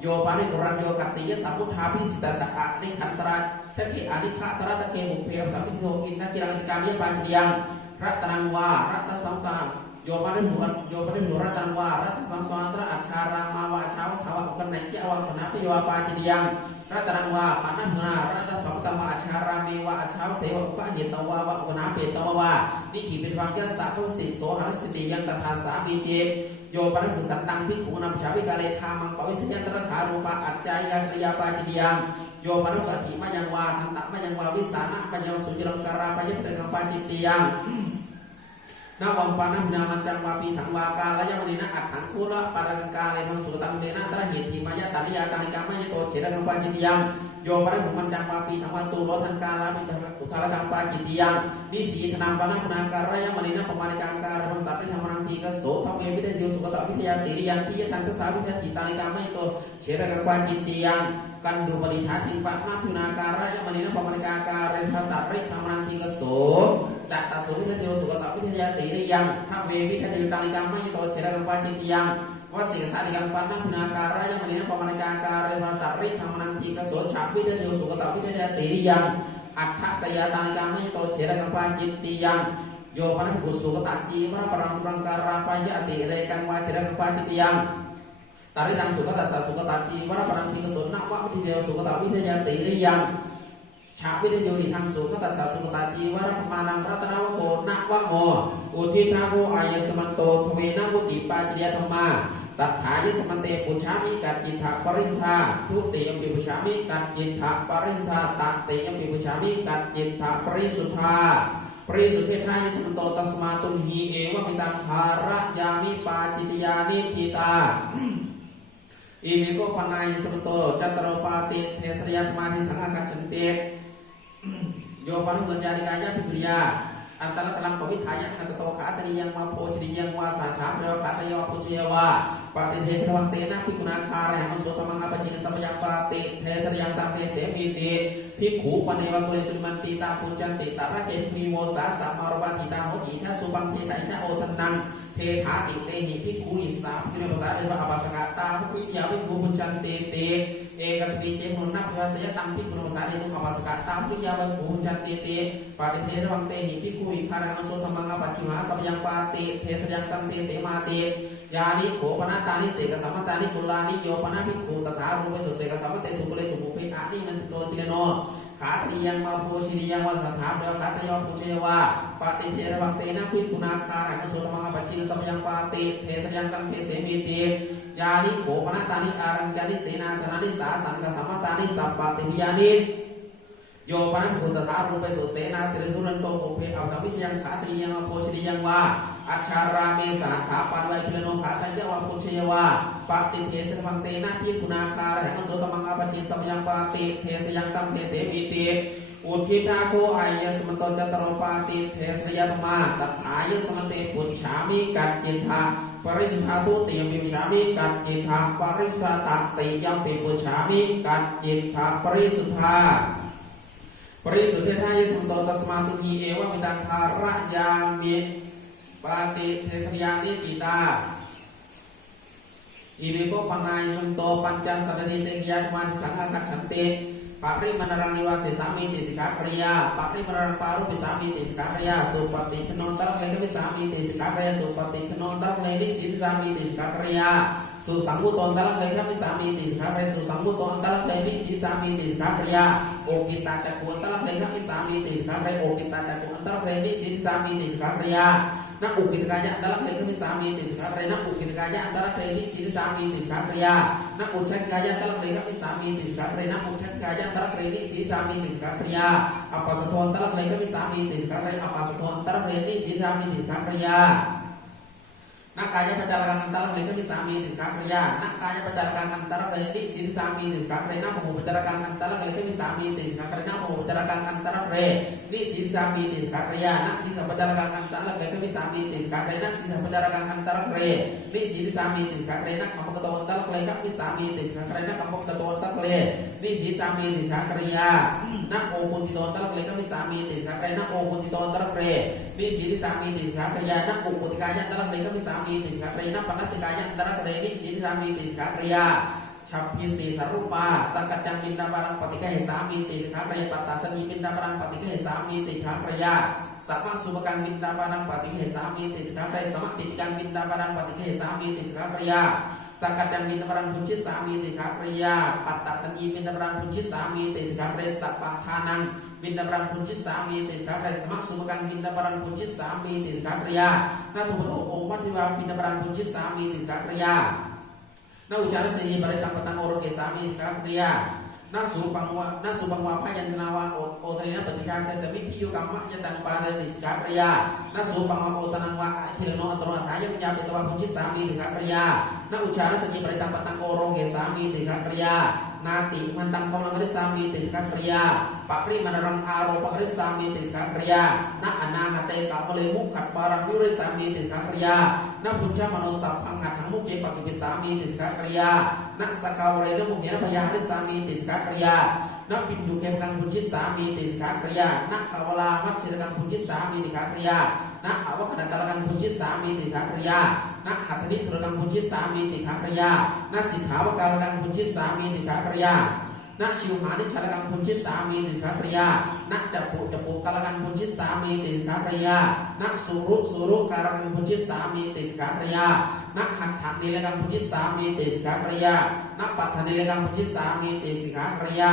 โยปาริปุรัญโยกัตติยสัมพุทธาภิสิตาสักอะนิขันตระเชกิอานิฆะตระตะเกมุเพสัมปิโทอินทกิรังติกามยปาจิยังรัตนังวารัตสังตาโยปาริปุรัตนังวารัตสังตาตระอัจฉารามาวาชาวสาวะกันไหนเจาวะปนะพโยปาจิยังรัตนังวาปานันนารัตสัมปตมะอัจฉารามีวะอัจฉาวเสวะอุปะเหตวาวะอุปนาเปตวะวะนิขิปิวังยัสสะทุสิโสหรสิติยังตถาสามีเจโ โยปนัสสันตังภิกขุนัมชาวิกาเลขามังปวิสัญญตระธารูปะอัจจายากริยาปาจิตยังโยปนัสกถิมายังวาทันตะมายังวาวิสานะมายังสุจรังการาปยัตระกังปาจิตยังนาวังปานะนามันจังวาปีถังวากาลยมณีนะอัดถังกุละปารังกาเลนังสุตังเดนะตระเหติมายะตานิยาตานิกามายโตเฉระกังปาจิตยังโยปนัสมันจังวาปีถังวาตูโรทังกาลาปิถังอุทาลกังปาจิตยังนิสีธนามปานะนาการยมณีนะปมาริกังการันตัดธรรมนังทีกโสทเววิเดโยสุกตวิทยาติริยังที่ยทันตสาวิทยาติตานิกามายโตเฉระกังปาจิตยังกันดูปฏิฐานทิปัตนาพินาการะยมณีนะปมาริกาการันตัดธรรมนังทีกโสจัตตสุวิทยาสุกตวิทยาติริยังทเววิเดโยตานิกามายโตเฉระกังปาจิตยังวสิกสานิกังปันนังนาการะยมณีนะปมาริกาการันตัดธรรมนังทีกโสฉับวิเดโยสุกตวิทยาติริยังอัฏฐตยาตานิกามายโตเฉระกังปาจิตยังโยปนัสกุสุกตจีวรปรังตุรังการาปายะติเรกังวาเฉระกังปาจิตยังตาริตังสุกตาสสุกตาจีวรปรังทีกโสนวะวิเดโยสุกตวิทยาติริยังชาวิเดโยอิทังสุกตาสสุกตาจีวรปมานังรัตนวโกนะวะโมอุทิทาโกอายสมันโตทเวนะมุติปาจิยธรรมาตัทธายสมันเตปุชามิกัจจิตะปริสุทธาทุติยมปิปุชามิกัจจิตะปริสุทธาตัตติยมปิปุชามิกัจจิตะปริสุทธาปริสุทธิทายสมันโตตัสมาตุนหีเอวะมิตังภาระยามิปาจิตยานิทิตาอิมิโกปนายสมันโตจัตโรปาติเทสริยมาทิสังฆกัจฉันเตโยปานุปัญญานิกายะภิกขุยาอันตรกลังปวิทายะอันตโตขาตนิยังมาโพชนิยังวาสาขาเรวขาตยวะโพชยวะปฏิเทสรวังเตนะภิกขุนาคาระหังโสธรรมังอปจิงสัมยังปาติเทสริยังตังเทเสมิติภิกขุปเนวะกุเลสุมันติตาปุญจันติตระเกมีโมสาสัมมารวะติตาโหติทะสุบังเทตะโอทันนังเทถาติเตหิภิกขุอิสาภิกขุภาษาเรียกว่าอภัสกตาภิกขุยาภิกขุปุญจันติเตเอกสติเจมุนัพยาสยตังภิกขุภาษาเรียกว่าอภัสกตาภิกขุยาภิกขุปุญจันติเตปฏิเทสรวังเตหิภิกขุอิคารังโสธรรมังอปจิงสัมยังปาติเทสยังตังเทเสมาติยานิโขปนาตานิเสกสัมมตานิกุลานิโยปนาภิกขุตถารูปสุเสกสัมมเตสุกุเลสุภูปิอานิมันติโตติเลโนขาตริยังมาโพชิริยังวาสถาเดวขาตยอภูเชยวาปฏิเทระวังเตนะภิกขุนาคารังโสธรรมังอปจิงสัมยังปาติเทสยังตังเทเสมิติยานิโขปนาตานิอารัญจานิเสนาสนานิสาสังกสัมมตานิสัพปะติวิยานิโยปนัสกุตถารูปสุเสนาสิริสุนันโตโอเพอัปสัมมิยังขาตริยังมาโพชิริยังวาอัจฉาราเมสาขาปันไวคิลโนขาตัญญวะพุชยวาปฏิเทสวังเตนะภิกขุนาคาระหังโสตมังอปชิสัมยังปาติเทสยังตังเทเสมิติอุทิทาโคอายสมันโตจัตโรปาติเทสริยธรรมาตัทธายสมันเตปุญชามิกัจจิตาปริสุทธาทุติยมปิปุชามิกัจจิตาปริสุทธาตัตติยมปิปุชามิกัจจิตาปริสุทธาปริสุทธิทายสมันโตตัสมาตุนีเอวะมิตังภาระยามิปาติเทสริยานิติตาอิริโกปนายสมโตปัญจสัตติเสกยามันสังฆกัจฉันเตปะริมนารังนิวาเสสามิติสิกขาปริยาปะริมนารังปารุปิสามิติสิกขาปริยาสุปฏิขนนตระเลขวิสามิติสิกขาปริยาสุปฏิขนนตระเลขสิสามิติสิกขาปริยาสุสังวุตโตตระเลขวิสามิติสิกขาปริยาสุสังวุตโตตระเลขสิสามิติสิกขาปริยาโอกิตาจักขุตระเลขวิสามิติสิกขาปริยาโอกิตาจักขุตระเลขสิสามิติสิกขาปริยานักอุกิตกายะอันตรเลขมิสามีติสิกขาปริยานักอุกิตกายะอันตรเลขสิสามีติสิกขาปริยานักอุชักกายะอันตรเลขมิสามีติสิกขาปริยานักอุชักกายะอันตรเลขสิสามีติสิกขาปริยาอัปปัสสะโทอันตรเลขมิสามีติสิกขาปริยาอัปปัสสะโทอันตรเลขสิสามีติสิกขาปริยานักกายะปัจจารกังอันตรเลขมิสามีติสิกขาปริยานักกายะปัจจารกังอันตรเลขสิสามีติสิกขาปริยานักโมปัจจารกังอันตรเลขมิสามีติสิกขาปริยานักโมปัจจารกังอันตรเลขสิสามีติสิกขาปริยานักสีสัมปัจจารกังอันตรเลขมิสามีติสิกขาปริยานักสีสัมปัจจารกังอันตรเลขสิสามีติสิกขาปริยานักขมกโตอันตรเลขมิสามีติสิกขาปริยานักขมกโตอันตรเลขสิสามีติสิกขาปริยานักโอปุติโตอันตรเลขมิสามีติสิกขาปริยานักโอปุติโตอันตรเลขสิสามีติสิกขาปริยานักอุปติกายะอันตรเลขมิสามีติสิกขาปริยานักปนัตติกายะอันตรเลขสิสามีติสิกขาปริยาชัพพิสติสัรรูปาสักกัจจังบินดาบารังปฏิฆะเหสามีติสิกขาปริยาปัตตาสมีบินดาบารังปฏิฆะเหสามีติสิกขาปริยาสัมมาสุภกังบินดาบารังปฏิฆะเหสามีติสิกขาปริยาสัมมาติกังบินดาบารังปฏิฆะเหสามีติสิกขาปริยาสักกัจจังบินดาบารังพุชิสามีติสิกขาปริยาปัตตาสมีบินดาบารังพุชิสามีติสิกขาปริยาสัพพะทานัง binda barang punci sami te sikha kriya semak sumakang binda barang punci sami te sikha kriya na tubuh umat diwa binda barang punci sami te sikha kriya na ucara sini pada sang petang orang ke sami sikha kriya na supang wa payan nawa otrina betika ke sami piyu kamma jatang pada te sikha kriya na supang wa otanang wa akhirno atro ataya menyapi tawa punci sami te sikha kriya na ucara sini pada sang petang orang ke sami te sikha kriya nati mantang kau langgaris sami tiska kriya pakri manarang aro pakri sami tiska kriya na ana hate ka boleh mukat barang yuri sami tiska kriya na punca manusia pangat kamu ke pakri sami tiska kriya na sakawale de muknya bayari sami tiska kriya na pindu ke kang punci sami tiska kriya na kawala mat kang punci sami tiska kriya na awak kada kang punci sami tiska kriya na hatani turang punci sami tiga kriya na sikhawa kang punci sami tiga kriya na siumani kang punci sami tiga kriya na capu kang punci sami tiga kriya na suruh kang punci sami tiga kriya na hathat nilai kang punci sami tiga kriya na pathan nilai kang punci sami tiga kriya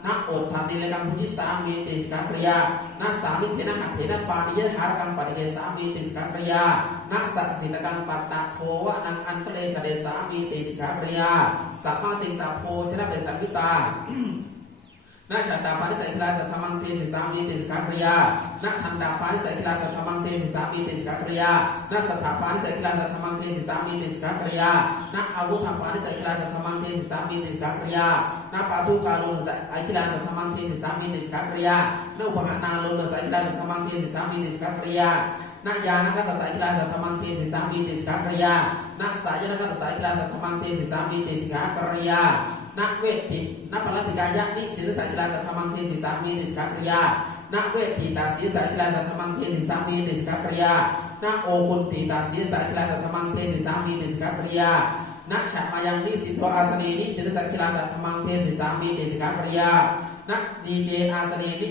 na othan nilai kang punci sami tiga kriya na sami sena hathena padiya harkang padiya sami tiga kriya na saksita kang patta thowa nang antale sade sami tiga kriya sapa ting sapo cina besa yuta na chanda pani sa ikhlas thamang te sami tiga kriya na thanda pani sa ikhlas thamang te sami tiga kriya na satha pani sa ikhlas thamang te sami tiga kriya na awu pani sa ikhlas thamang te sami tiga kriya na padu kalun sa ikhlas thamang te sami tiga kriya na upahana lun sa ikhlas thamang te sami tiga kriya na yana kata sa ikhlas thamang te sami tiga kriya na saya kata sa ikhlas thamang te sami tiga kriya na weti na palatika yakni sila sa ikhlas thamang te sami tiga kriya na weti ta sila sa ikhlas thamang te sami tiga kriya na okunti ta sila sa ikhlas thamang te sami tiga kriya na syamayang ni sitwa asani ni sila sa ikhlas thamang te sami tiga kriya na DJ asani ni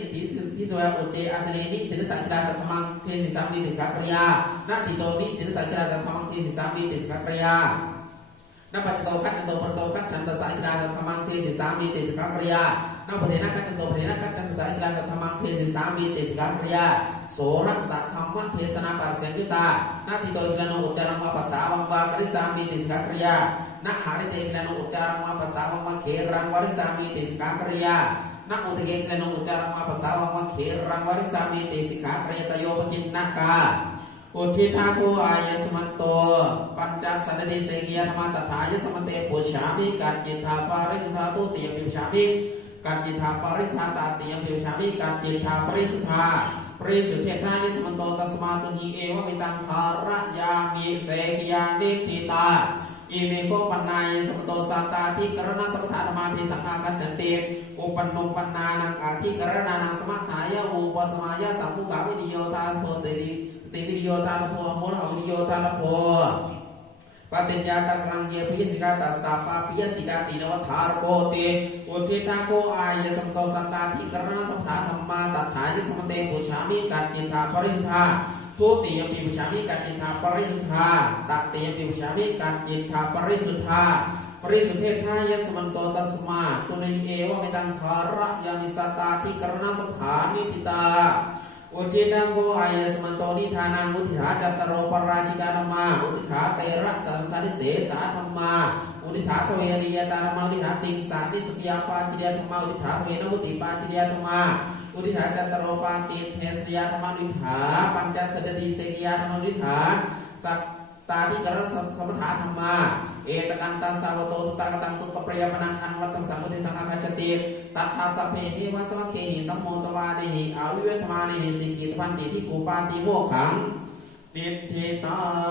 siswa oce asani ni sila sa ikhlas thamang te sami tiga kriya na tito ni sila sa ikhlas thamang te sami tiga kriya na pacitokat atau pertokat canta sa ikhlas thamang te sami tiga kriya na padenakat atau padenakat canta sa ikhlas thamang te sami tiga kriya sorak sa thamma tesana parsya kita na tito ikhlas uttaram wa pasawang wa kari sami tiga kriya na hari te ikhlas uttaram wa pasawang wa kherang wa sami tiga kriya na utige ikhlas uttaram wa pasawang wa kherang wa sami tiga kriya tayo pakinnaka Uthitaku aya semanto panca sadade segian mata thaya samante pushami kanjitha paristhatu tiyam pushami kanjitha paristhata tiyam pushami kanjitha paristhaya semanto tasmatu ni ewa mitang khara yami segian ditita imeko panaya semanto satati karena sabta mati sangakan jantim upanum pananang ati karena nang samathaya upasamaya sambuka video tas posedi video tanpo amor video tanpo patinyata krangye piya sikata sapa piya sikati nawa tharko te uthitako aya samto santati karena sabda dhamma tathaya samate puchami kanjitha parintha tuti yang puchami kanjitha parintha takti yang puchami kanjitha parisudha parisudhaya samanto tasma tunai ewa mitang khara yang misatati karena sabdani kita Uthitangko aya semantoni thanang uthitha dattaro parashika nama uthitha tera santari sesa nama uthitha thaweriya tanama uthitha tingsati setiapa tidia nama uthitha thawena utipa tidia nama uthitha dattaro patit hesriya nama uthitha panca sadati segiya nama uthitha tadi karena samatha dhamma etakanta savato sutakatang supapriya manang anwatam samudhi sangakacatir tatha sapehi wasamakehi sammotavadehi avivetamanehi sikhi panti bhikkhu panti mokhang tittitang